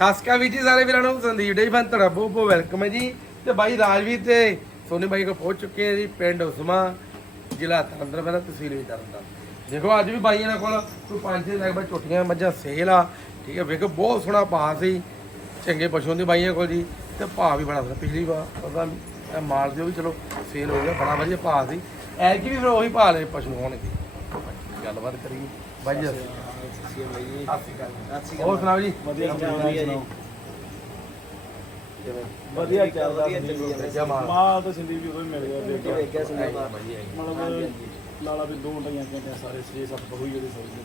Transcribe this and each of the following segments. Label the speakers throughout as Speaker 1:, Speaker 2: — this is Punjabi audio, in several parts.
Speaker 1: ਸਾਸਕਾ ਵੀ ਜੀ ਸਾਰੇ ਵੀਰਾਂ ਨੂੰ, ਸੰਦੀਪ ਡੇ ਫਨ, ਤੁਹਾਡਾ ਬਹੁਤ ਬਹੁਤ ਵੈਲਕਮ ਹੈ ਜੀ। ਤੇ ਬਾਈ ਰਾਜਵੀਰ ਤੇ ਸੋਨੀ ਬਾਈ ਕੋ ਪਹੁੰਚ ਚੁੱਕੇ ਹੈ ਜੀ, ਪਿੰਡ ਉਸਮਾ, ਜ਼ਿਲ੍ਹਾ ਤਰਨਤਾਰਨ ਦਾ ਤਹਿਸੀਲ ਵੀ ਤਰਨਤਾਰਨ ਦੇਖੋ, ਅੱਜ ਵੀ ਬਾਈਆਂ ਨਾਲ ਕੋਲ ਕੋਈ ਪੰਜ ਛੇ ਲਗਭਗ ਝੋਟੀਆਂ, ਮੱਝਾਂ ਸੇਲ ਆ, ਠੀਕ ਹੈ, ਵੇਖੋ, ਬਹੁਤ ਸੋਹਣਾ ਭਾਅ ਸੀ, ਚੰਗੇ ਪਸ਼ੂ ਦੀ ਬਾਈਆਂ ਕੋਲ ਜੀ, ਤੇ ਭਾਅ ਵੀ ਬੜਾ ਸੀ ਪਿਛਲੀ ਵਾਰ ਪਤਾ ਇਹ ਮਾਲ ਦੇ ਵੀ ਚਲੋ, ਸੇਲ ਹੋ ਗਿਆ, ਬੜਾ ਵਧੀਆ ਭਾਅ ਸੀ। ਐਤਕੀ ਵੀ ਫਿਰ ਉਹੀ ਭਾਅ ਲੈ ਪਸ਼ੂ ਹੋਣਗੇ। ਗੱਲਬਾਤ ਕਰੀਏ, ਬਾਈ ਜੀ ਹੋਰ ਸੁਣਾਓ ਜੀ?
Speaker 2: ਵਧੀਆ ਵਧੀਆ ਜੀ।
Speaker 1: ਕਿਵੇਂ
Speaker 2: ਵਧੀਆ ਚੱਲਦਾ
Speaker 1: ਮਾਲ
Speaker 2: ਤਾਂ ਸੰਦੀਪ ਜੀ ਕੋਈ ਮਿਲ ਗਿਆ ਦੇਖ। ਕੇ
Speaker 3: ਵੇਖਿਆ ਸੀ ਮੈਂ
Speaker 1: ਆਈ
Speaker 3: ਬਾਹਰ।
Speaker 1: ਬਾਈ ਆਈ
Speaker 2: ਮਤਲਬ ਲਾਲਾ ਵੀ ਦੋ ਢਾਈਆਂ ਘੰਟੇ ਸਾਰੇ 6-7 ਬਹੁ ਹੀ ਜਿਹੜੇ ਸੌਦੇ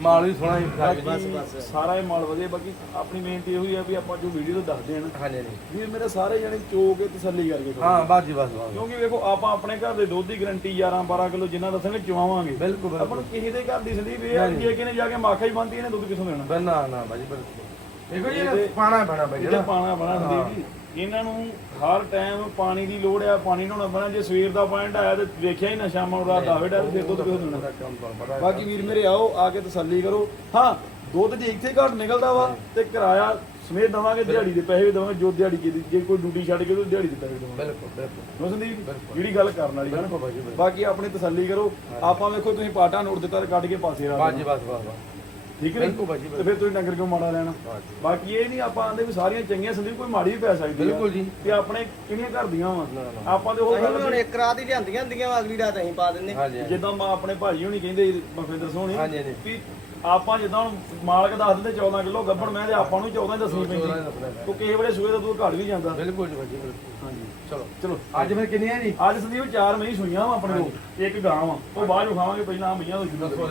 Speaker 1: ਮਾਲ ਵੀ ਸੋਹਣਾ ਹੀ
Speaker 3: ਬਸ, ਬਸ।
Speaker 2: ਸਾਰਾ ਹੀ ਮਾਲ ਵਧੀਆ ਬਾਕੀ ਆਪਣੀ ਮਿਹਨਤ ਇਹੋ ਹੀ ਆ ਵੀ ਆਪਾਂ ਜੋ ਵੀਡੀਓ ਤੋਂ ਦੱਸਦੇ ਹਾਂ
Speaker 1: ਹਾਂਜੀ ਹਾਂਜੀ।
Speaker 2: ਵੀਰ ਮੇਰੇ ਸਾਰੇ ਜਣੇ ਚੋ ਕੇ ਤਸੱਲੀ ਕਰਕੇ ਖਾਓ।
Speaker 1: ਹਾਂ ਬਸ ਜੀ ਬਸ
Speaker 2: ਕਿਉਂਕਿ ਵੇਖੋ ਆਪਾਂ ਆਪਣੇ ਘਰ ਦੇ ਦੁੱਧ ਦੀ ਗਰੰਟੀ 11 12 ਕਿਲੋ ਜਿੰਨਾ ਦੱਸਾਂਗੇ ਚਵਾਵਾਂਗੇ।
Speaker 1: ਬਿਲਕੁਲ
Speaker 2: ਆਪਾਂ ਕਿਸੇ ਦੇ ਘਰ ਦੀ ਸੰਦੀਪ ਇਹ ਆ ਕਿ ਜੇ ਕਿਨੇ ਜਾ ਕੇ ਮਾਖਾ ਹੀ ਬੰਦੀ ਇਹਨੇ ਦੁੱਧ ਕਿੱਥੋਂ ਦੇਣਾ?
Speaker 1: ਨਾ ਨਾ ਬਾਜੀ ਬਿਲਕੁਲ। ਦੇਖੋ ਜੀ ਪਾਣਾ ਪੈਣਾ ਬਾਈ ਜਿਹੜਾ
Speaker 2: ਪਾਣਾ ਬਣਾ ਸੰਦੀਪ ਜੀ। ਇਹਨਾਂ ਨੂੰ ਹਰ ਟਾਈਮ ਪਾਣੀ ਦੀ ਲੋੜ ਆ ਪਾਣੀ ਨਹਾਉਣਾ ਪੈਣਾ। ਜੇ ਸਵੇਰ ਦਾ ਪੁਆਇੰਟ ਆਇਆ ਤੇ ਵੇਖਿਆ ਹੀ ਨਾ ਸ਼ਾਮਾਂ ਨੂੰ ਰਾਤ ਦਾ ਹੋਵੇ ਡਰ ਫਿਰ ਦੁੱਧ ਕਿਉਂ ਦੇਣਾ ਬਾਕੀ ਵੀਰ ਮੇਰੇ ਆਓ ਆ ਕੇ ਤਸੱਲੀ ਕਰੋ। ਹਾਂ ਦੁੱਧ ਜੇ ਇੱਥੇ ਘੱਟ ਨਿਕਲਦਾ ਵਾ ਤੇ ਕਿਰਾਇਆ ਸਮੇਤ ਦਵਾਂਗੇ ਦਿਹਾੜੀ ਦੇ ਪੈਸੇ ਵੀ ਦਵਾਂਗੇ ਜੋ ਦਿਹਾੜੀ ਕੀਤੀ ਜੇ ਕੋਈ ਡਿਊਟੀ ਛੱਡ ਕੇ ਤੇ ਦਿਹਾੜੀ ਦੇ ਪੈਸੇ ਦਵਾਂਗੇ।
Speaker 1: ਬਿਲਕੁਲ ਬਿਲਕੁਲ।
Speaker 2: ਸੰਦੀਪ ਜਿਹੜੀ ਗੱਲ ਕਰਨ ਵਾਲੀ ਹੈ ਨਾ ਬਾਕੀ ਆਪਣੀ ਤਸੱਲੀ ਕਰੋ। ਆਪਾਂ ਵੇਖੋ ਤੁਸੀਂ ਪਾਟਾ ਨੋਟ ਦਿੱਤਾ ਤੇ ਕੱਢ ਕੇ ਪਾਸੇ ਦਿਓ।
Speaker 1: ਬਸ ਬਸ ਬਸ।
Speaker 2: ਠੀਕ ਹੈ?
Speaker 1: ਬਿਲਕੁਲ ਬਾਜੀ,
Speaker 2: ਤੇ ਫਿਰ ਤੁਸੀਂ ਡੰਗਰ ਕਿਉਂ ਮਾੜਾ ਲੈਣਾ। ਬਾਕੀ ਇਹ ਨਹੀਂ ਆਪਾਂ ਆਂਦੇ ਵੀ ਸਾਰੀਆਂ ਚੰਗੀਆਂ ਸੰਦੀਪ ਕੋਈ ਮਾੜੀ ਵੀ ਪੈ ਸਕਦੀ
Speaker 1: ਬਿਲਕੁਲ ਜੀ।
Speaker 2: ਤੇ ਆਪਣੇ ਕਿਹੜੀਆਂ ਘਰ ਦੀਆਂ ਵਾ। ਆਪਾਂ ਤੇ ਉਹ ਗੱਲ
Speaker 3: ਹੁਣ ਇੱਕ ਰਾਤ ਹੀ ਲਿਆਂਦੀਆਂ ਹੁੰਦੀਆਂ ਵਾ, ਅਗਲੀ ਰਾਤ ਅਸੀਂ ਪਾ
Speaker 1: ਹਾਂਜੀ
Speaker 2: ਜਿੱਦਾਂ ਮਾਂ ਆਪਣੇ ਭਾਜੀ ਹੋਣੀ ਕਹਿੰਦੇ ਬਫੇਦਰ ਸੋਹਣੀ। ਵੀ ਆਪਾਂ ਜਿੱਦਾਂ ਹੁਣ ਮਾਲਕ ਦੱਸ ਦਿੰਦੇ 14 ਕਿਲੋ ਗੱਬੜ ਮੈਂ ਤੇ ਆਪਾਂ ਨੂੰ 14 ਹੀ ਦੱਸਣੀ
Speaker 1: 14 ਹੀ
Speaker 2: ਪੈਂਦੀ। ਕੋ ਕਿਸੇ ਵੇਲੇ ਸੂਏ ਦਾ ਦੁੱਧ ਘੜ ਵੀ ਜਾਂਦਾ।
Speaker 1: ਬਿਲਕੁਲ ਜੀ ਬਾਜੀ ਬਿਲਕੁਲ।
Speaker 2: ਹਾਂਜੀ।
Speaker 1: ਚਲੋ।
Speaker 2: ਚਲੋ।
Speaker 1: ਅੱਜ ਫਿਰ ਕਿੰਨੀਆਂ ਜੀ?
Speaker 2: ਅੱਜ ਸੰਦੀਪ ਚਾਰ ਮਹੀਂ ਸੂਈਆਂ ਵਾ ਆਪਣੇ ਕੋਲ। ਇੱਕ ਗਾਂ ਵਾ। ਉਹ ਬਾਅਦ ਚ ਖਾਵਾਂਗੇ ਪਹਿਲਾਂ ਮਈਆਂ ਹੋ
Speaker 1: ਦੱਸੋ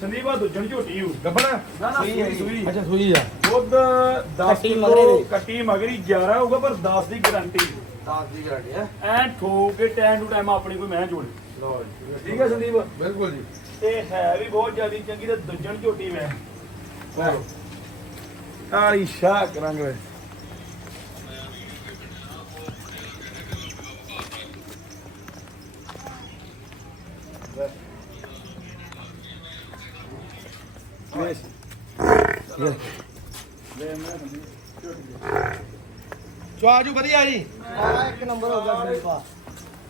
Speaker 2: ਸੰਦੀਪ ਦੁੱਜਣ ਝੋਟੀ ਹੂ
Speaker 1: ਗੱਬਣਾ?
Speaker 2: ਨਾ ਨਾ
Speaker 3: ਸੂਈ
Speaker 1: ਅੱਛਾ ਸੂਈ ਆ।
Speaker 2: ਦੁੱਧ 10
Speaker 3: ਕੱਟੀ
Speaker 2: ਕਿਲੋ
Speaker 3: ਮਗਰੀ ਦੀ।
Speaker 2: ਕੱਟੀ ਮਗਰੀ 11 ਹੋਊਗਾ ਪਰ 10 ਦੀ ਗਾਰੰਟੀ।
Speaker 1: 10 ਦੀ ਗਾਰੰਟੀ ਹੈ
Speaker 2: ਐ ਠੋਕ ਕੇ ਟਾਈਮ ਟੂ ਟਾਈਮ ਆਪਣੀ ਕੋਈ ਮੈਂ ਜੋੜ।
Speaker 1: ਲਓ ਜੀ
Speaker 2: ਠੀਕ ਹੈ ਸੰਦੀਪ?
Speaker 1: ਬਿਲਕੁਲ ਜੀ।
Speaker 2: ਤੇ ਹੈ ਵੀ ਬਹੁਤ ਜ਼ਿਆਦੀ ਚੰਗੀ ਤੇ ਦੁੱਜਣ ਝੋਟੀ ਮੈਂ। ਕਾਲੀ ਸ਼ਾਹ ਰੰਗ
Speaker 1: ਚਵਾਜੂ ਵਧੀਆ ਜੀ
Speaker 3: ਆ ਇੱਕ ਨੰਬਰ ਹੋ ਗਿਆ ਸੰਦੀਪ ਆ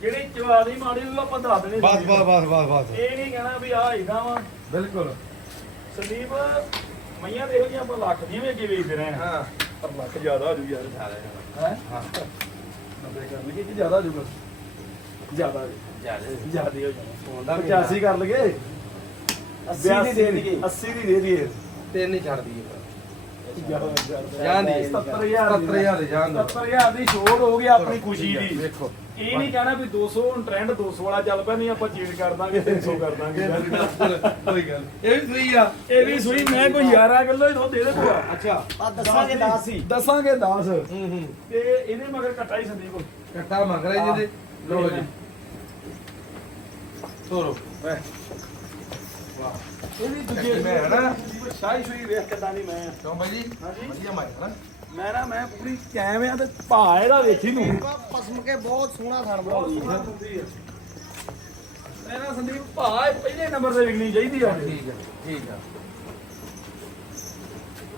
Speaker 2: ਜਿਹੜੀ ਚਵਾ ਦੀ ਮਾੜੀ ਉਹ ਆਪਾਂ ਦੱਸ ਦੇਣੀ
Speaker 1: ਬਸ ਬਸ ਬਸ ਬਸ ਬਸ।
Speaker 2: ਇਹ ਨਹੀਂ ਕਹਿਣਾ ਵੀ ਆ ਏਦਾਂ ਵਾ।
Speaker 1: ਬਿਲਕੁਲ।
Speaker 2: ਸੰਦੀਪ ਮਈਆਂ ਦੇਖੋ ਜੀ ਆਪਾਂ ਲੱਖ ਦੀਆਂ ਵੀ ਅੱਗੇ ਵੇਚਦੇ ਰਹੇ ਹਾਂ।
Speaker 1: ਹਾਂ
Speaker 2: ਪਰ ਲੱਖ ਜ਼ਿਆਦਾ ਹੋ ਜੂ ਯਾਰ। ਹੈ।
Speaker 1: ਹਾਂ।
Speaker 2: ਨੱਬੇ ਕਰ ਲਈਏ ਕਿ ਜ਼ਿਆਦਾ ਹੋ ਜੂਗਾ ਜ਼ਿਆਦਾ
Speaker 1: ਜ਼ਿਆਦਾ
Speaker 2: ਜ਼ਿਆਦਾ ਹੋ ਜਾਣਾ
Speaker 1: ਹੁੰਦਾ
Speaker 2: 85 ਕਰ ਲਈਏ।
Speaker 3: 80 ਦੀ ਦੇ ਦੇਈਏ
Speaker 2: 80 ਦੀ ਦੇ ਦਈਏ।
Speaker 1: ਤਿੰਨ ਹੀ ਛੱਡ ਦਈਏ
Speaker 2: ਜਾਨ
Speaker 1: ਦੀ।
Speaker 2: 70000 ਦੀ
Speaker 1: 70000 ਦੀ ਜਾਨ ਦਿਓ।
Speaker 2: 70000 ਦੀ ਛੋੜ ਹੋ ਗਈ ਆਪਣੀ ਖੁਸ਼ੀ ਦੀ।
Speaker 1: ਵੇਖੋ
Speaker 2: ਇਹ ਨਹੀਂ ਕਹਿਣਾ ਵੀ 200 ਹੁਣ ਟ੍ਰੈਂਡ 200 ਵਾਲਾ ਚੱਲ ਪਿਆ ਨਹੀਂ ਆਪਾਂ ਚੇਂਜ ਕਰ ਦਾਂਗੇ 300 ਕਰ ਦਾਂਗੇ।
Speaker 1: ਕੋਈ ਗੱਲ ਇਹ ਵੀ ਸਹੀ ਆ।
Speaker 2: ਇਹ ਵੀ ਸੂਈ ਮੈਂ ਕੋਈ 11 ਕਿਲੋ ਹੀ ਦੁੱਧ ਦੇ ਦੇ ਭੂਆ
Speaker 1: ਅੱਛਾ।
Speaker 3: ਆ ਦੱਸਾਂਗੇ 10 ਹੀ।
Speaker 2: ਦੱਸਾਂਗੇ 10
Speaker 1: ਹੂੰ ਹੂੰ।
Speaker 2: ਤੇ ਇਹਦੇ ਮਗਰ ਕੱਟਾ ਹੀ ਸੰਦੀਪ
Speaker 1: ਕੱਟਾ ਮੰਗ ਰਹੇ ਜਿਹਦੇ ਲੋ ਜੀ। ਤੋਰੋ ਵਾਹ
Speaker 2: ਇਹ ਵੀ ਦੂਜੇ
Speaker 1: ਮੈਂ ਹੈ ਨਾ।
Speaker 2: ਸ਼ਾਹੀ ਸ਼ੂਈ ਵੇਖ ਕਿਦਾਂ ਦੀ ਮੈਂ ਆ।
Speaker 1: ਕਿਉਂ ਬਾਈ ਜੀ?
Speaker 2: ਹਾਂਜੀ।
Speaker 1: ਵਧੀਆ ਮਾਈ ਹੈ ਨਾ।
Speaker 2: ਮੈਂ ਨਾ ਮੈਂ ਪੂਰੀ ਕੈਮ ਆ ਤੇ ਭਾ ਇਹਦਾ ਵੇਖੀ ਨੂੰ
Speaker 3: ਪਸਮ ਕੇ ਬਹੁਤ ਸੋਹਣਾ ਥਣ ਬਣਾਉਂਦੀ ਹੈ
Speaker 2: ਮੈਂ ਨਾ ਸੰਦੀਪ ਭਾ ਇਹ ਪਹਿਲੇ ਨੰਬਰ ਤੇ ਵਿਕਣੀ ਚਾਹੀਦੀ ਆ।
Speaker 1: ਠੀਕ ਹੈ ਠੀਕ ਹੈ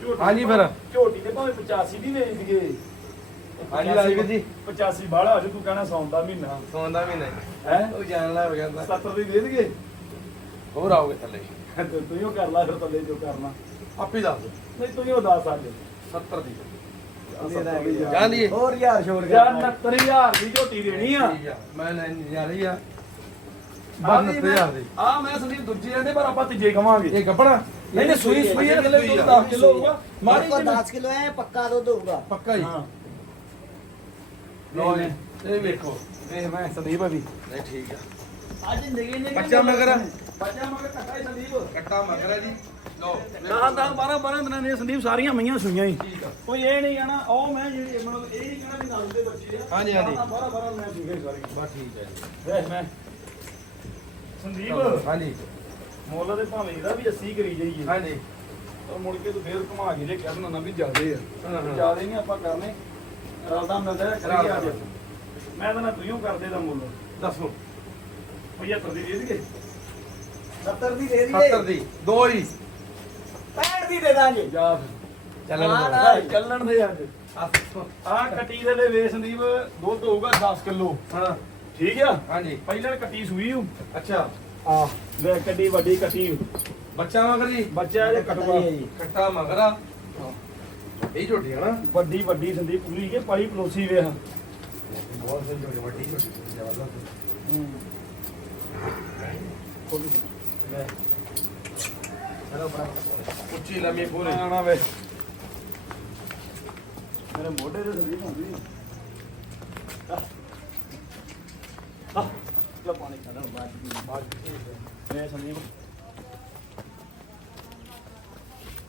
Speaker 2: ਝੋਟੀ
Speaker 1: ਹਾਂਜੀ ਫਿਰ।
Speaker 2: ਝੋਟੀ ਦੇ ਭਾਵੇਂ 85 ਦੀ ਵੇਚ ਦਈਏ
Speaker 1: ਹਾਂਜੀ ਰਾਜਵੀਰ ਜੀ।
Speaker 2: 85 ਬਾਹਲਾ ਹੋ ਤੂੰ ਕਹਿਣਾ ਸੌਣ ਦਾ ਮਹੀਨਾ।
Speaker 1: ਸੌਂਦਾ ਵੀ ਨਹੀਂ
Speaker 2: ਹੈ?
Speaker 1: ਉਹ ਜਾਣ ਲਾ ਹੋ ਜਾਂਦਾ।
Speaker 2: 70 ਦੀ ਦੇ ਦਈਏ।
Speaker 1: ਹੋਰ ਆਓਗੇ ਥੱਲੇ।
Speaker 2: ਤੇ ਤੂੰ ਹੀ ਉਹ ਕਰ ਲਾ ਫਿਰ ਥੱਲੇ ਜੋ ਕਰਨਾ।
Speaker 1: ਆਪੀ ਦੱਸ ਦਿਓ।
Speaker 2: ਨਹੀਂ ਤੂੰ ਹੀ ਉਹ ਦੱਸ ਅੱਜ
Speaker 1: 70 ਦੀ।
Speaker 2: ਜਾਂਦੀ
Speaker 3: ਹੋਰ ਯਾਰ ਛੋੜ
Speaker 2: ਯਾਰ
Speaker 3: ਗਿਆ
Speaker 2: 69000 ਦੀ ਝੋਟੀ ਦੇਣੀ ਆ।
Speaker 1: ਮੈਂ ਲੈਣ ਜਾ ਰਹੀ ਆ।
Speaker 2: ਆ
Speaker 1: 62000 ਦੀ।
Speaker 2: ਆ ਮੈਂ ਸੰਦੀਪ ਦੂਜੇ ਆਂਦੇ ਪਰ ਆਪਾਂ ਤੀਜੇ ਕਵਾਂਗੇ
Speaker 1: ਇਹ ਗੱਪਣਾ
Speaker 2: ਨਹੀਂ ਨਹੀਂ ਸੂਈ ਸੂਈ ਹੈ ਅਗਲੇ ਦੁੱਧ 10 ਕਿਲੋ ਹੋਊਗਾ।
Speaker 3: ਮਾਰੀ
Speaker 2: ਜਿਹੀ
Speaker 3: 10 ਕਿਲੋ ਐ ਪੱਕਾ ਦੁੱਧ ਹੋਊਗਾ।
Speaker 1: ਪੱਕਾ ਹੀ।
Speaker 2: ਹਾਂ।
Speaker 1: ਲੋ ਜੀ ਇਹ ਵੇਖੋ।
Speaker 2: ਵੇਖ ਮੈਂ ਸੰਦੀਪ ਆ ਵੀ
Speaker 1: ਨਹੀਂ ਠੀਕ ਆ।
Speaker 3: ਅੱਜ ਜ਼ਿੰਦਗੀ ਨੇ
Speaker 1: ਬੱਚਾ ਮਗਰ
Speaker 2: ਬੱਚਾ ਮਗਰ ਕੱਟਾ ਹੀ ਸੰਦੀਪ
Speaker 1: ਕੱਟਾ ਮਗਰ ਹੈ ਜੀ। ਲੋ
Speaker 2: 10 10 12 12 ਦਿਨਾਂ ਦੀਆਂ ਸੰਦੀਪ ਸਾਰੀਆਂ ਮਈਆਂ ਸੂਈਆਂ ਹੀ
Speaker 1: ਠੀਕ ਆ।
Speaker 2: ਕੋਈ ਇਹ ਨਹੀਂ ਕਹਿਣਾ ਉਹ ਮੈਂ ਜਿਹੜੀ ਮਤਲਬ ਇਹ ਨਹੀਂ ਕਹਿਣਾ ਵੀ ਨਾਲ ਦੇ ਬੱਚੇ ਆ।
Speaker 1: ਹਾਂਜੀ, ਹਾਂਜੀ।
Speaker 2: 12 12 ਮੈਂ ਸੂਈਆਂ ਸਾਰੀਆਂ।
Speaker 1: ਬਸ ਠੀਕ ਹੈ ਜੀ।
Speaker 2: ਵੇਖ ਮੈਂ ਸੰਦੀਪ
Speaker 1: ਹਾਂਜੀ।
Speaker 2: ਮੁੱਲ ਦੇ ਭਾਵੇਂ ਇਹਦਾ ਵੀ 80 ਕਰੀ ਜਾਈਏ।
Speaker 1: ਹਾਂਜੀ।
Speaker 2: ਤਾਂ ਮੁੜ ਕੇ ਤੂੰ ਫੇਰ ਘੁਮਾ ਕੇ ਜੇ ਕਹਿਣਾ ਨਾ ਵੀ ਆ। ਨਹੀਂ ਆਪਾਂ ਕਰਨੇ। ਰਲਦਾ ਮਿਲਦਾ ਹੈ, ਕਰੀਏ
Speaker 1: ਰਲਦਾ
Speaker 2: ਅੱਜ ਮੈਂ ਤਾਂ ਨਾ ਤੂੰ ਕਰਦੇ ਦਾ ਮੁੱਲ।
Speaker 1: ਦੱਸੋ
Speaker 2: 75 ਦੀ ਦੇ ਦੇਗੇ
Speaker 3: 70 ਦੀ ਦੇ ਦਈਏ।
Speaker 1: 70 ਦੀ ਦੋ ਹੀ।
Speaker 3: 65 ਦੀ ਦੇ ਦਾਂਗੇ।
Speaker 2: ਜਾ
Speaker 1: ਚੱਲਣ
Speaker 3: ਨਾ,
Speaker 1: ਦੋ।
Speaker 2: ਚੱਲਣ ਦੇ ਅੱਜ। ਆ ਕੱਟੀ ਦੇ ਲਈ ਵੇ ਸੰਦੀਪ ਦੁੱਧ ਹੋਊਗਾ 10 ਕਿਲੋ।
Speaker 1: ਹਾਂ।
Speaker 2: ਠੀਕ ਆ?
Speaker 1: ਹਾਂਜੀ।
Speaker 2: ਪਹਿਲਾਂ ਕੱਟੀ ਸੂਈ ਹੂੰ।
Speaker 1: ਅੱਛਾ।
Speaker 2: ਆ ਲੈ ਕੱਟੀ ਵੱਡੀ ਕੱਟੀ।
Speaker 1: ਬੱਚਾ ਮਗਰ ਜੀ?
Speaker 2: ਬੱਚਾ
Speaker 3: ਕੱਟਾ
Speaker 2: ਕਟਵਾ।
Speaker 3: ਹੀ ਹੈ ਜੀ।
Speaker 1: ਕੱਟਾ ਮਗਰਾ ਇਹ ਝੋਟੀ ਹੈ ਨਾ।
Speaker 2: ਵੱਡੀ ਵੱਡੀ ਸੰਦੀਪ ਪੂਰੀ ਕੇ ਪਾਈ ਪਲੋਸੀ ਵੇਖ।
Speaker 1: ਬਹੁਤ ਸਹੀ ਝੋਟੀ ਵੱਡੀ ਝੋਟੀ ਚਲੋ ਬੜਾ ਉੱਚੀ ਲੰਮੀ ਪੂਰੀ।
Speaker 2: ਆਣਾ ਵੇ। ਮੇਰੇ ਮੋਢੇ ਤੇ ਸੰਦੀਪ ਹੁੰਦੀ ਆ। ਲੋ ਪਾਣੀ ਕੱਢਣ ਬਾਅਦ ਮੈਂ ਸੰਦੀਪ।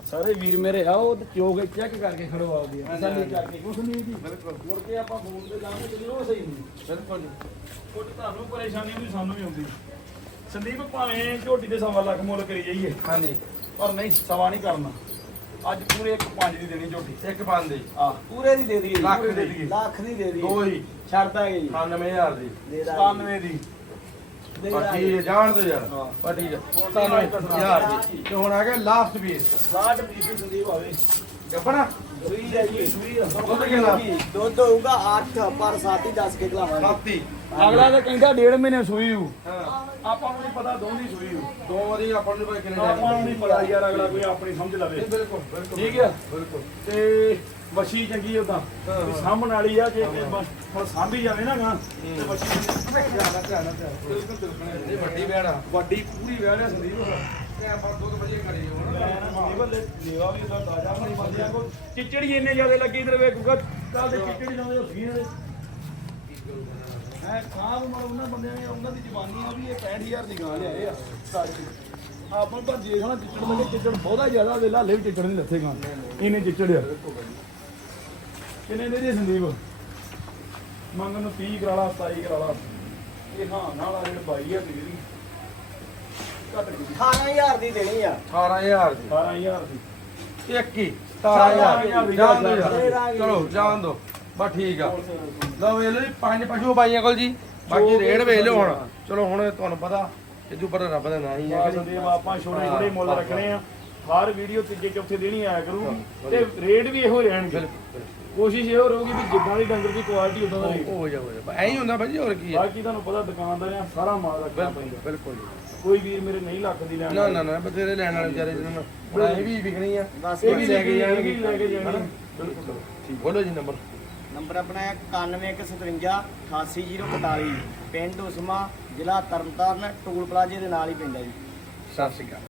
Speaker 2: ਸਾਰੇ ਵੀਰ ਮੇਰੇ ਆਓ ਤੇ ਚੋਗ ਚੈੱਕ ਕਰਕੇ ਖੜਵਾਓ ਦੀ ਤਸੱਲੀ ਕਰਕੇ। ਕੁਛ ਨਹੀਂ ਜੀ।
Speaker 1: ਬਿਲਕੁਲ।
Speaker 2: ਮੁੜ ਕੇ ਆਪਾਂ ਫੋਨ ਤੇ ਲਾਵਾਂਗੇ ਤੇ ਉਹ ਸਹੀ ਨਹੀਂ
Speaker 1: ਬਿਲਕੁਲ ਜੀ।
Speaker 2: ਕੁਝ ਤੁਹਾਨੂੰ ਪਰੇਸ਼ਾਨੀ ਹੁੰਦੀ ਸਾਨੂੰ ਵੀ ਹੁੰਦੀ ਸੰਦੀਪ ਭਾਵੇਂ ਝੋਟੀ ਦੇ ਸਵਾ ਲੱਖ ਮੁੱਲ ਕਰੀ ਜਾਈਏ।
Speaker 1: ਹਾਂਜੀ।
Speaker 2: ਪਰ ਨਹੀਂ ਸਵਾ ਨਹੀਂ ਕਰਨਾ। ਅੱਜ ਪੂਰੇ ਇੱਕ ਪੰਜ ਦੀ ਦੇਣੀ ਝੋਟੀ।
Speaker 1: ਇੱਕ ਬੰਦੇ
Speaker 2: ਆ
Speaker 3: ਪੂਰੇ ਦੀ ਦੇ ਦਈਏ
Speaker 1: ਲੱਖ
Speaker 2: ਪੂਰੇ
Speaker 1: ਦੀ।
Speaker 2: ਦੇ। ਦਈਏ।
Speaker 3: ਲੱਖ ਦੀ ਦੇ
Speaker 1: ਦੋ ਹੀ
Speaker 3: ਛੱਡ ਦਾਂਗੇ ਜੀ।
Speaker 1: 98000 ਦੀ।
Speaker 3: ਦੇ ਦਾਂਗੇ
Speaker 2: 97 ਦੀ।
Speaker 3: ਦੇ ਦਾਂਗੇ।
Speaker 1: ਜਾਣ ਦੋ ਯਾਰ।
Speaker 2: ਹਾਂ। ਹੁਣ
Speaker 1: 97000 ਦੀ। ਤੇ ਹੁਣ ਆ ਗਿਆ ਲਾਸਟ ਪੀਸ
Speaker 2: 60 ਪੀਸ ਸੰਦੀਪ ਆਵੇ
Speaker 1: ਗੱਬਣਾ।
Speaker 3: ਸੂਈ ਹੈ ਜੀ
Speaker 2: ਸੂਈ ਆ।
Speaker 1: ਦੁੱਧ ਕਿੰਨਾ?
Speaker 3: ਦੁੱਧ ਹੋਊਗਾ 8 ਪਰ 7 ਹੀ 10 ਕੇ ਖਲਾਵਾਂਗੇ।
Speaker 1: ਸਾਤੀ।
Speaker 2: ਅਗਲਾ ਤਾਂ ਕਹਿੰਦਾ ਡੇਢ ਮਹੀਨੇ ਸੂਈ ਹੂ। ਆਪਾਂ ਨੂੰ ਨਹੀਂ ਪਤਾ ਦੋਂਦੀ ਸੂਈ ਹੂ
Speaker 1: ਦੋ ਵਾਰੀ ਆਪਾਂ ਨੂੰ ਭਾਈ ਕਿੰਨੇ
Speaker 2: ਆਪਾਂ ਨੂੰ ਨਹੀਂ ਪਤਾ ਯਾਰ ਅਗਲਾ ਕੋਈ ਆਪਣੀ ਸਮਝ ਲਵੇ।
Speaker 1: ਬਿਲਕੁਲ ਬਿਲਕੁਲ
Speaker 2: ਠੀਕ ਹੈ
Speaker 1: ਬਿਲਕੁਲ।
Speaker 2: ਤੇ ਵਸ਼ੀ ਚੰਗੀ ਉਦਾਂ। ਸਾਂਭਣ ਵਾਲੀ ਆ ਜੇ ਬਸ ਸਾਂਭੀ ਜਾਵੇ ਨਾ ਗਾਂ ਤੇ ਵਸ਼ੀ
Speaker 1: ਧਿਆਨ ਧਿਆਨ। ਬਿਲਕੁਲ ਬਿਲਕੁਲ। ਇਹ ਵੱਡੀ ਬੈੜਾ
Speaker 2: ਵੱਡੀ ਪੂਰੀ ਵਿਆਹ ਹੈ ਸੰਦੀਪ।
Speaker 1: ਤੇ ਆਪਾਂ ਦੁੱਧ ਵਧੀਆ ਕਰੀ ਹੁਣ
Speaker 2: ਚਿਚੜੀ ਇੰਨੇ ਜ਼ਿਆਦਾ ਲੱਗੀ ਇਧਰ ਵੇਖੂਗਾ ਕੱਲ ਦੇ ਚਿਚੜੀ ਲਾਉਂਦੇ ਹੋ ਸੀਆਂ ਦੇ ਹੈ ਸਾਹ ਮਰ ਉਹਨਾਂ ਬੰਦਿਆਂ ਨੇ ਉਹਨਾਂ ਦੀ ਜ਼ਬਾਨੀ ਆ ਵੀ ਇਹ 65000 ਦੀ ਗਾਂ ਲਿਆਏ ਆ ਸਾਰੀ ਆਪਾਂ ਪਰ ਜੇ ਹਣਾ ਚਿਚੜ ਲੱਗੇ ਚਿਚੜ ਬਹੁਤਾ ਜ਼ਿਆਦਾ ਵੇ ਲਾਲੇ ਵੀ ਚਿਚੜ ਨਹੀਂ ਲੱਥੇ ਗਾਂ। ਇਹਨੇ ਚਿਚੜ ਆ ਕਿੰਨੇ ਦੇ ਦੇ ਸੰਦੀਪ? ਮੰਗਣ ਨੂੰ 30 ਕਰਾ ਲਾ 27 ਕਰਾ ਲਾ। ਇਹ ਹਾਂ ਨਾਲ ਆ ਜਿਹੜੇ 22000 ਦੀ। ਜਿਹੜੀ ਘੱਟ ਗਈ
Speaker 3: 18000 ਦੀ ਦੇਣੀ ਆ।
Speaker 1: 18000 ਦੀ।
Speaker 2: 12000 ਦੀ।
Speaker 1: ਇੱਕ ਹੀ 17000 ਜਾਣ ਦੋ
Speaker 3: ਦੇ
Speaker 1: ਯਾਰ।
Speaker 3: ਦਾਂਗੇ।
Speaker 1: ਚਲੋ ਜਾਣ ਦੋ। ਬਸ ਠੀਕ ਆ। ਲਓ ਵੇਖ ਲਓ ਜੀ ਪੰਜ ਪਸ਼ੂ ਬਾਈਆਂ ਕੋਲ ਜੀ। ਬਾਕੀ ਰੇਟ ਵੇਖ ਲਿਓ ਹੁਣ। ਚਲੋ ਹੁਣ ਤੁਹਾਨੂੰ ਪਤਾ ਇਦੋਂ ਪਰ ਰੱਬ ਦਾ ਨਾਂ ਹੀ ਹੈ?
Speaker 2: ਸੰਦੀਪ ਆਪਾਂ ਛੋਟੇ ਛੋਟੇ ਮੁੱਲ ਰੱਖਣੇ ਆ। ਹਰ ਵੀਡੀਓ ਤੀਜੇ ਚੌਥੇ ਦਿਨ ਹੀ ਆਇਆ ਕਰੂਗੀ ਤੇ ਰੇਟ ਵੀ ਇਹੋ ਰਹਿਣਗੇ। ਕੋਸ਼ਿਸ਼ ਇਹੋ ਰਹੂਗੀ ਵੀ ਜਿੱਦਾਂ ਦੀ ਡੰਗਰ ਦੀ ਕੁਆਲਿਟੀ ਉਦਾਂ ਦਾ ਰੇਟ।
Speaker 1: ਹੋ ਜਾ ਹੋ ਜਾ। ਐਂ ਹੀ ਹੁੰਦਾ ਭਾਜੀ ਹੋਰ ਕੀ ਹੈ
Speaker 2: ਬਾਕੀ ਤੁਹਾਨੂੰ ਪਤਾ ਦੁਕਾਨਦਾਰਾਂ ਸਾਰਾ ਮਾਲ ਰੱਖਣਾ ਪੈਂਦਾ।
Speaker 1: ਬਿਲਕੁਲ।
Speaker 2: ਕੋਈ ਵੀਰ ਮੇਰੇ ਨਹੀਂ ਲੱਖ ਦੀ ਲੈਣ
Speaker 1: ਨਾ ਨਾ ਨਾ ਬਥੇਰੇ ਲੈਣ ਵਾਲੇ ਵਿਚਾਰੇ ਜਿਹਨਾਂ ਨੂੰ ਇਹ ਵੀ ਵਿਕਣੀ ਆ। ਇਹ ਵੀ ਲੈ ਕੇ ਜਾਣਗੇ
Speaker 2: ਲੈ ਕੇ ਜਾਣੀ
Speaker 1: ਹਨਾ?
Speaker 2: ਬਿਲਕੁਲ
Speaker 1: ਠੀਕ ਬੋਲੋ ਜੀ ਨੰਬਰ।
Speaker 3: ਨੰਬਰ ਆਪਣਾ ਹੈ 9157 88041 ਪਿੰਡ ਉਸਮਾ, ਜ਼ਿਲ੍ਹਾ ਤਰਨਤਾਰਨ, ਟੋਲ ਪਲਾਜ਼ੇ ਦੇ ਨਾਲ ਹੀ ਪੈਂਦਾ ਜੀ।
Speaker 1: ਸਤਿ ਸ਼੍ਰੀ ਅਕਾਲ।